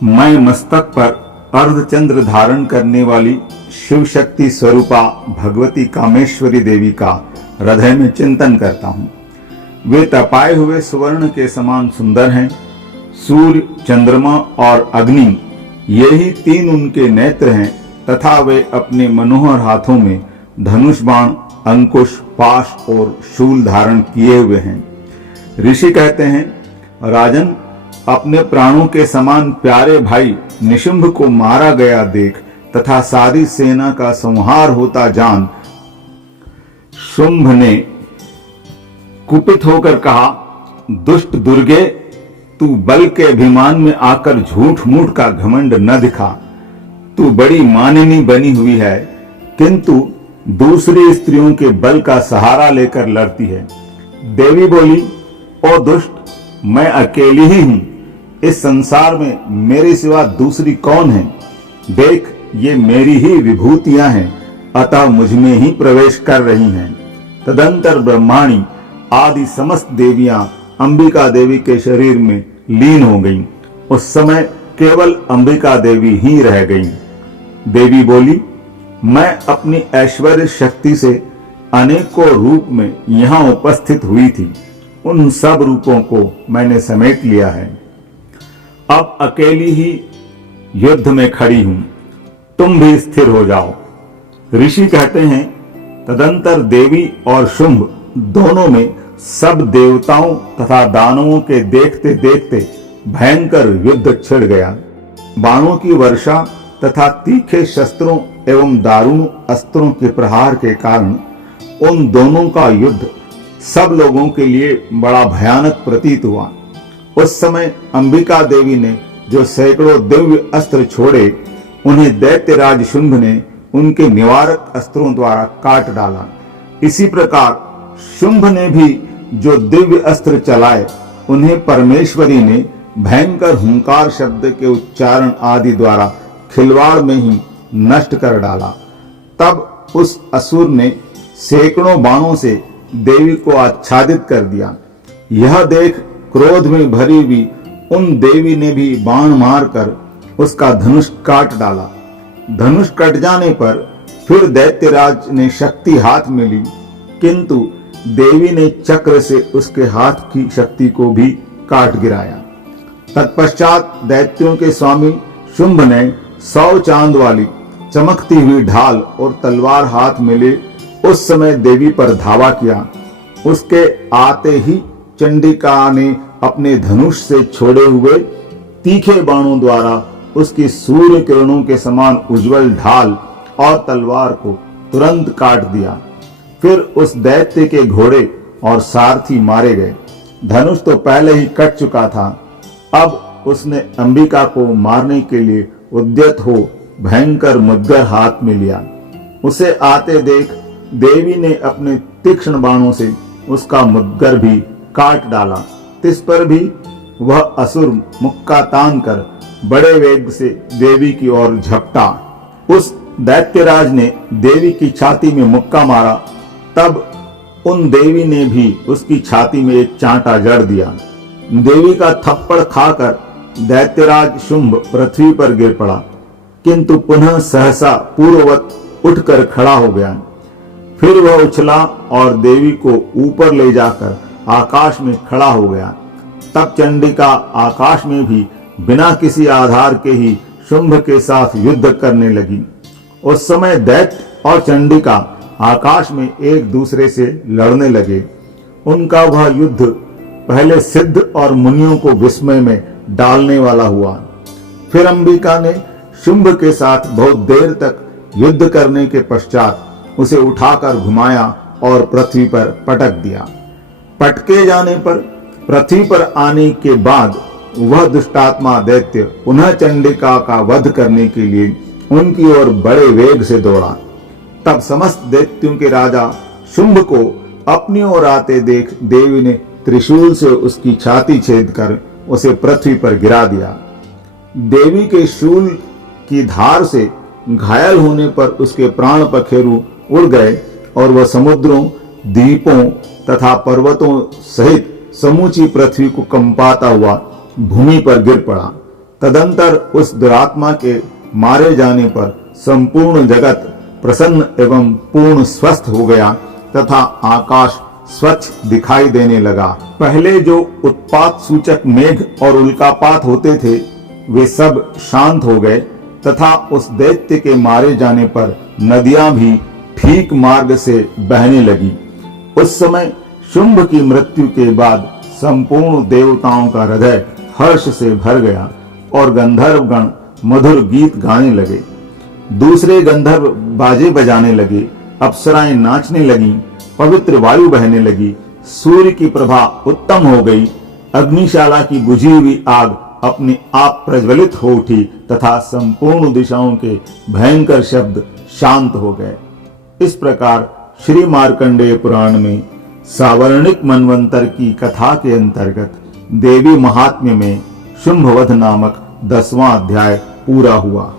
मैं मस्तक पर अर्धचंद्र धारण करने वाली शिव शक्ति स्वरूपा भगवती कामेश्वरी देवी का हृदय में चिंतन करता हूँ। वे तपाए हुए सुवर्ण के समान सुंदर हैं। सूर्य, चंद्रमा और अग्नि ये ही तीन उनके नेत्र हैं तथा वे अपने मनोहर हाथों में धनुष बाण, अंकुश, पाश और शूल धारण किए हुए हैं। ऋषि कहते हैं, राजन, अपने प्राणों के समान प्यारे भाई निशुंभ को मारा गया देख तथा सारी सेना का संहार होता जान शुंभ ने कुपित होकर कहा, दुष्ट दुर्गे, तू बल के अभिमान में आकर झूठ मूठ का घमंड न दिखा। तू बड़ी मानिनी बनी हुई है, किंतु दूसरी स्त्रियों के बल का सहारा लेकर लड़ती है। देवी बोली, ओ दुष्ट, मैं अकेली ही हूं। इस संसार में मेरे सिवा दूसरी कौन है? देख, ये मेरी ही विभूतियां हैं, अतः मुझमें ही प्रवेश कर रही हैं। तदंतर ब्रह्माणी आदि समस्त देवियां अंबिका देवी के शरीर में लीन हो गईं। उस समय केवल अंबिका देवी ही रह गईं। देवी बोली, मैं अपनी ऐश्वर्य शक्ति से अनेकों रूप में यहाँ उपस्थित हुई थी। उन सब रूपों को मैंने समेट लिया है। अब अकेली ही युद्ध में खड़ी हूं, तुम भी स्थिर हो जाओ। ऋषि कहते हैं, तदंतर देवी और शुंभ दोनों में सब देवताओं तथा दानवों के देखते देखते भयंकर युद्ध छिड़ गया। बाणों की वर्षा तथा तीखे शस्त्रों एवं दारुण अस्त्रों के प्रहार के कारण उन दोनों का युद्ध सब लोगों के लिए बड़ा भयानक प्रतीत हुआ। उस समय अंबिका देवी ने जो सैकड़ों दिव्य अस्त्र छोड़े, उन्हें दैत्यराज शुंभ ने उनके निवारक अस्त्रों द्वारा काट डाला। इसी प्रकार शुंभ ने भी जो दिव्य अस्त्र चलाए, उन्हें परमेश्वरी ने भयंकर हुंकार शब्द के उच्चारण आदि खिलवाड़ खिलवाड़ में ही नष्ट कर डाला। तब उस असुर ने सैकड़ों बाणों से देवी को आच्छादित कर दिया। यह देख क्रोध में भरी हुई उन देवी ने भी बाण मारकर उसका धनुष काट डाला। धनुष कट जाने पर फिर दैत्यराज ने शक्ति हाथ में ली, किंतु देवी ने चक्र से उसके हाथ की शक्ति को भी काट गिराया। तत्पश्चात दैत्यों के स्वामी शुंभ ने 100 चांद वाली चमकती हुई ढाल और तलवार हाथ में ले उस समय देवी पर धावा किया। उसके आते ही चंडिका ने अपने धनुष से छोड़े हुए तीखे बाणों द्वारा उसकी सूर्य किरणों के समान उज्जवल ढाल और तलवार को तुरंत काट दिया। फिर उस दैत्य के घोड़े और सारथी मारे गए। धनुष तो पहले ही कट चुका था। अब उसने अंबिका को मारने के लिए उद्यत हो भयंकर मुद्गर हाथ में लिया। उसे आते देख देवी ने अपने तीक्ष्ण बाणों से उसका मुद्गर भी काट डाला। तिस पर भी वह असुर मुक्का तान कर बड़े वेग से देवी की ओर झपटा। उस दैत्यराज ने देवी की छाती में मुक्का मारा। तब उन देवी ने भी उसकी छाती में एक चांटा जड़ दिया। देवी का थप्पड़ खाकर दैत्यराज शुंभ पृथ्वी पर गिर पड़ा, किंतु पुनः सहसा पूर्ववत उठकर खड़ा हो गया। फिर वह उछला और देवी को ऊपर ले जाकर आकाश में खड़ा हो गया। तब चंडिका आकाश में भी बिना किसी आधार के ही शुंभ के साथ युद्ध करने लगी। उस समय दैत्य और चंडिका आकाश में एक दूसरे से लड़ने लगे। उनका वह युद्ध पहले सिद्ध और मुनियों को विस्मय में डालने वाला हुआ। फिर अंबिका ने शुंभ के साथ बहुत देर तक युद्ध करने के पश्चात उसे उठाकर घुमाया और पृथ्वी पर पटक दिया। पटके जाने पर पृथ्वी पर आने के बाद वह दुष्टात्मा दैत्य पुनः चंडिका का वध करने के लिए उनकी ओर बड़े वेग से दौड़ा। तब समस्त दैत्यों के राजा शुंभ को अपनी ओर आते देख देवी ने त्रिशूल से उसकी छाती छेद कर उसे पृथ्वी पर गिरा दिया। देवी के शूल की धार से घायल होने पर उसके प्राण पखेरु उड़ गए और वह समुद्रों, द्वीपों तथा पर्वतों सहित समूची पृथ्वी को कंपाता हुआ भूमि पर गिर पड़ा। तदंतर उस दुरात्मा के मारे जाने पर संपूर्ण जगत प्रसन्न एवं पूर्ण स्वस्थ हो गया तथा आकाश स्वच्छ दिखाई देने लगा। पहले जो उत्पात सूचक मेघ और उल्कापात होते थे वे सब शांत हो गए तथा उस दैत्य के मारे जाने पर नदियां भी ठीक मार्ग से बहने लगी। उस समय शुंभ की मृत्यु के बाद संपूर्ण देवताओं का हृदय हर्ष से भर गया और गंधर्वगण मधुर गीत गाने लगे। दूसरे गंधर्व बाजे बजाने लगे, अप्सराएं नाचने लगीं, पवित्र वायु बहने लगी, सूर्य की प्रभा उत्तम हो गई, अग्निशाला की बुझी हुई आग अपने आप प्रज्वलित हो उठी तथा संपूर्ण दिशाओं के भयंकर शब्द शांत हो गए। इस प्रकार श्री मार्कंडेय पुराण में सावर्णिक मनवंतर की कथा के अंतर्गत देवी महात्म्य में शुंभवध नामक 10वां अध्याय पूरा हुआ।